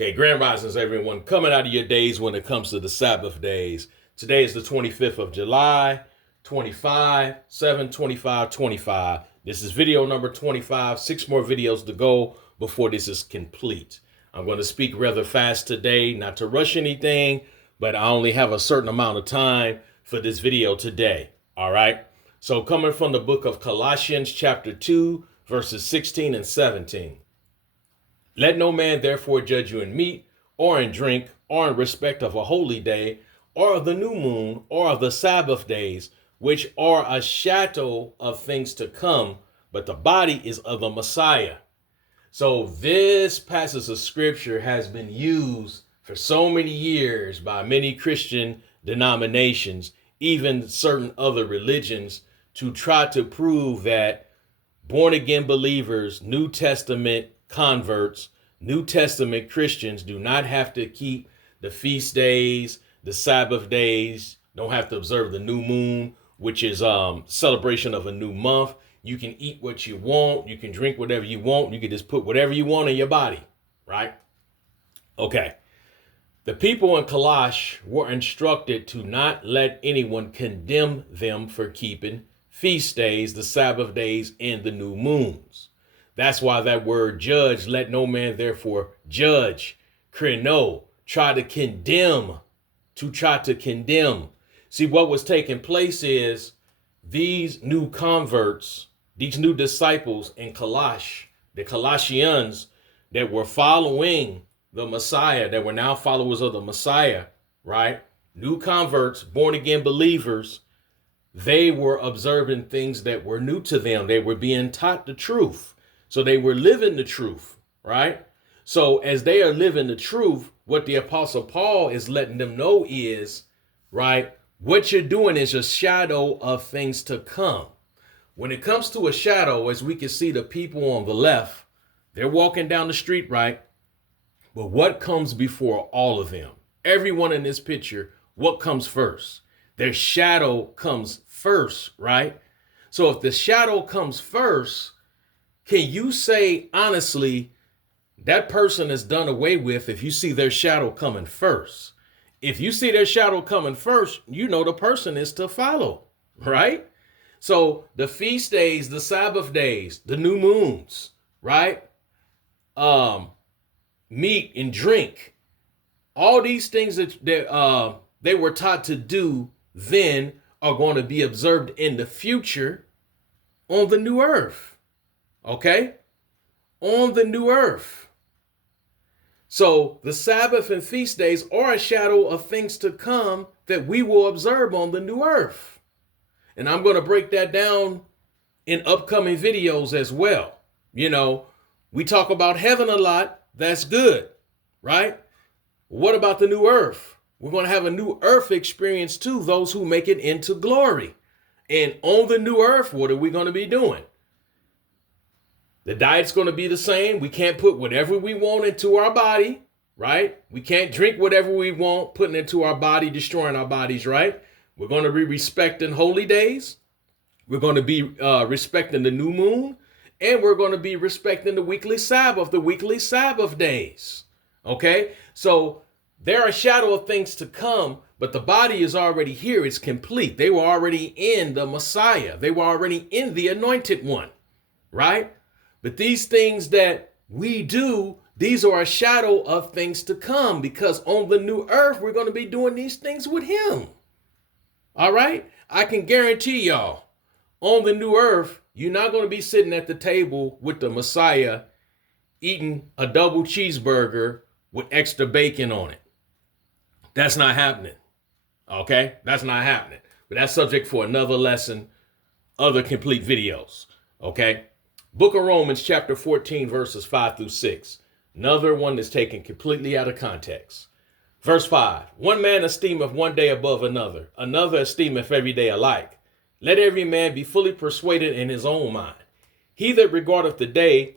Okay, grand risings, everyone. Coming out of your days when it comes to the Sabbath days. Today is the 25th of July, 25, 7, 25, 25. This is video number 25. 6 more videos to go before this is complete. I'm going to speak rather fast today, not to rush anything, but I only have a certain amount of time for this video today. All right. So coming from the book of Colossians chapter 2, verses 16 and 17. Let no man therefore judge you in meat, or in drink, or in respect of a holy day, or of the new moon, or of the Sabbath days, which are a shadow of things to come, but the body is of the Messiah. So this passage of scripture has been used for so many years by many Christian denominations, even certain other religions, to try to prove that born again believers, New Testament converts, New Testament Christians do not have to keep the feast days, the Sabbath days, don't have to observe the new moon, which is celebration of a new month. You can eat what you want. You can drink whatever you want. You can just put whatever you want in your body, right? Okay. The people in Colossae were instructed to not let anyone condemn them for keeping feast days, the Sabbath days, and the new moons. That's why that word judge, let no man therefore judge, kreno, try to condemn, to try to condemn. See, what was taking place is these new converts, these new disciples in Colossae, the Colossians that were following the Messiah, that were now followers of the Messiah, right? New converts, born again believers, they were observing things that were new to them. They were being taught the truth. So they were living the truth, right? So as they are living the truth, what the Apostle Paul is letting them know is, right, what you're doing is a shadow of things to come. When it comes to a shadow, as we can see the people on the left, they're walking down the street, right? But what comes before all of them? Everyone in this picture, what comes first? Their shadow comes first, right? So if the shadow comes first, can you say honestly that person is done away with if you see their shadow coming first? If you see their shadow coming first, you know the person is to follow, right? So the feast days, the Sabbath days, the new moons, right? Meat and drink, all these things that they were taught to do then are going to be observed in the future on the new earth. Okay? On the new earth. So the Sabbath and feast days are a shadow of things to come that we will observe on the new earth. And I'm going to break that down in upcoming videos as well. You know, we talk about heaven a lot. That's good, right? What about the new earth? We're going to have a new earth experience too, those who make it into glory. And on the new earth, what are we going to be doing? The diet's going to be the same. We can't put whatever we want into our body, right? We can't drink whatever we want, putting into our body, destroying our bodies, right? We're going to be respecting holy days. We're going to be respecting the new moon. And we're going to be respecting the weekly Sabbath days. Okay? So there are a shadow of things to come, but the body is already here. It's complete. They were already in the Messiah. They were already in the anointed one, right? But these things that we do, these are a shadow of things to come, because on the new earth, we're going to be doing these things with him. All right? I can guarantee y'all, on the new earth, you're not going to be sitting at the table with the Messiah eating a double cheeseburger with extra bacon on it. That's not happening. Okay? That's not happening. But that's subject for another lesson, other complete videos. Okay? Book of Romans chapter 14, verses 5 through 6. Another one that's taken completely out of context. Verse 5. One man esteemeth one day above another. Another esteemeth every day alike. Let every man be fully persuaded in his own mind. He that regardeth the day,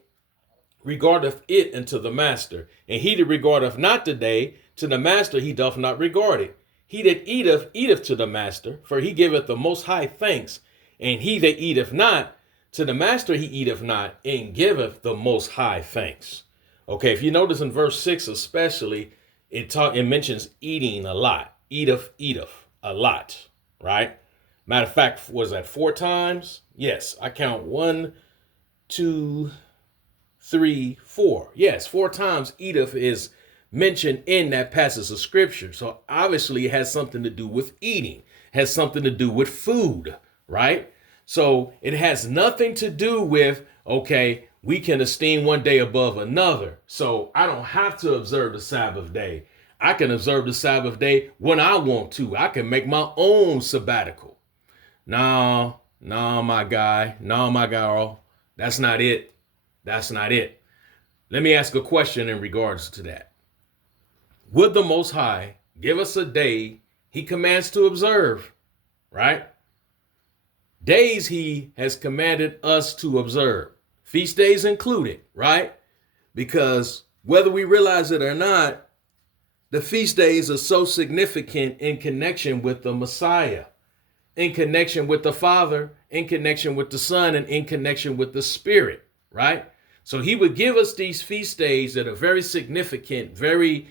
regardeth it unto the master. And he that regardeth not the day, to the master he doth not regard it. He that eateth, eateth to the master, for he giveth the most high thanks. And he that eateth not, to the master he eateth not, and giveth the most high thanks. Okay, if you notice in verse 6 especially, it mentions eating a lot. Eateth, a lot, right? Matter of fact, was that 4 times? Yes, I count 1, 2, 3, 4. Yes, 4 times eateth is mentioned in that passage of scripture. So obviously it has something to do with eating, has something to do with food, right? So it has nothing to do with, okay, we can esteem one day above another. So I don't have to observe the Sabbath day. I can observe the Sabbath day when I want to. I can make my own sabbatical. No, no, my guy. No, my girl. That's not it. That's not it. Let me ask a question in regards to that. Would the Most High give us a day he commands to observe, right? Days he has commanded us to observe, feast days included, right? Because whether we realize it or not, the feast days are so significant in connection with the Messiah, in connection with the Father, in connection with the Son, and in connection with the Spirit, right? So he would give us these feast days that are very significant, very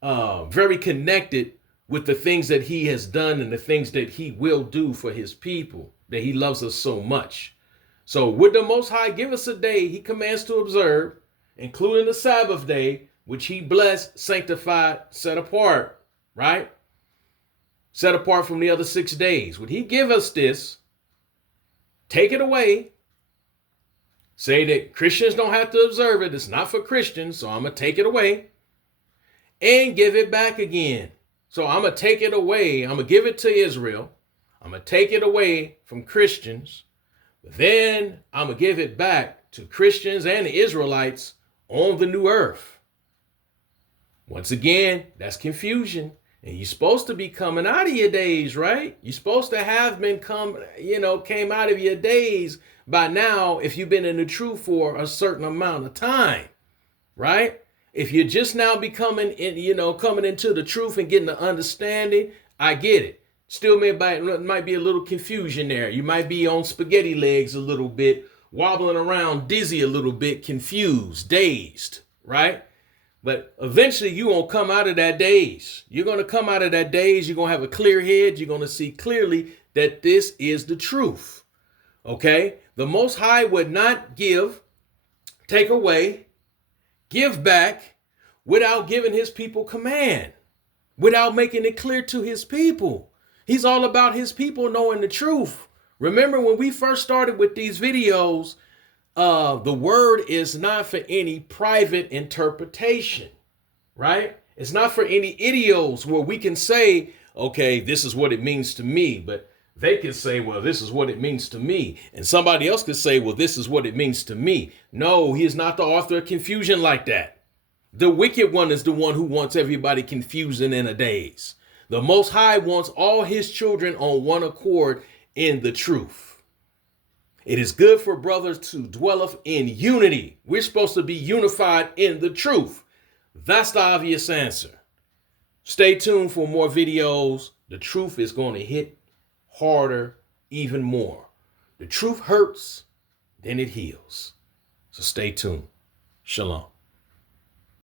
very connected with the things that he has done and the things that he will do for his people, that he loves us so much. So would the Most High give us a day he commands to observe, including the Sabbath day, which he blessed, sanctified, set apart, right? Set apart from the other 6 days. Would he give us this, take it away, say that Christians don't have to observe it, it's not for Christians, so I'm going to take it away, and give it back again. So I'm going to take it away. I'm going to give it to Israel. I'm going to take it away from Christians. Then I'm going to give it back to Christians and the Israelites on the new earth. Once again, that's confusion. And you're supposed to be coming out of your days, right? You're supposed to have been came out of your days by now if you've been in the truth for a certain amount of time, right? If you're just now becoming, coming into the truth and getting the understanding, I get it. Still might be a little confusion there. You might be on spaghetti legs a little bit, wobbling around, dizzy a little bit, confused, dazed, right? But eventually you're going to come out of that daze. You're going to come out of that daze. You're going to have a clear head. You're going to see clearly that this is the truth. Okay? The Most High would not give, take away, give back without giving his people command, without making it clear to his people. He's all about his people knowing the truth. Remember when we first started with these videos, the word is not for any private interpretation, right? It's not for any idioms where we can say, okay, this is what it means to me, but they can say, well, this is what it means to me. And somebody else could say, well, this is what it means to me. No, he is not the author of confusion like that. The wicked one is the one who wants everybody confused and in a daze. The Most High wants all his children on one accord in the truth. It is good for brothers to dwell in unity. We're supposed to be unified in the truth. That's the obvious answer. Stay tuned for more videos. The truth is going to hit harder even more. The truth hurts, then it heals. So stay tuned. Shalom.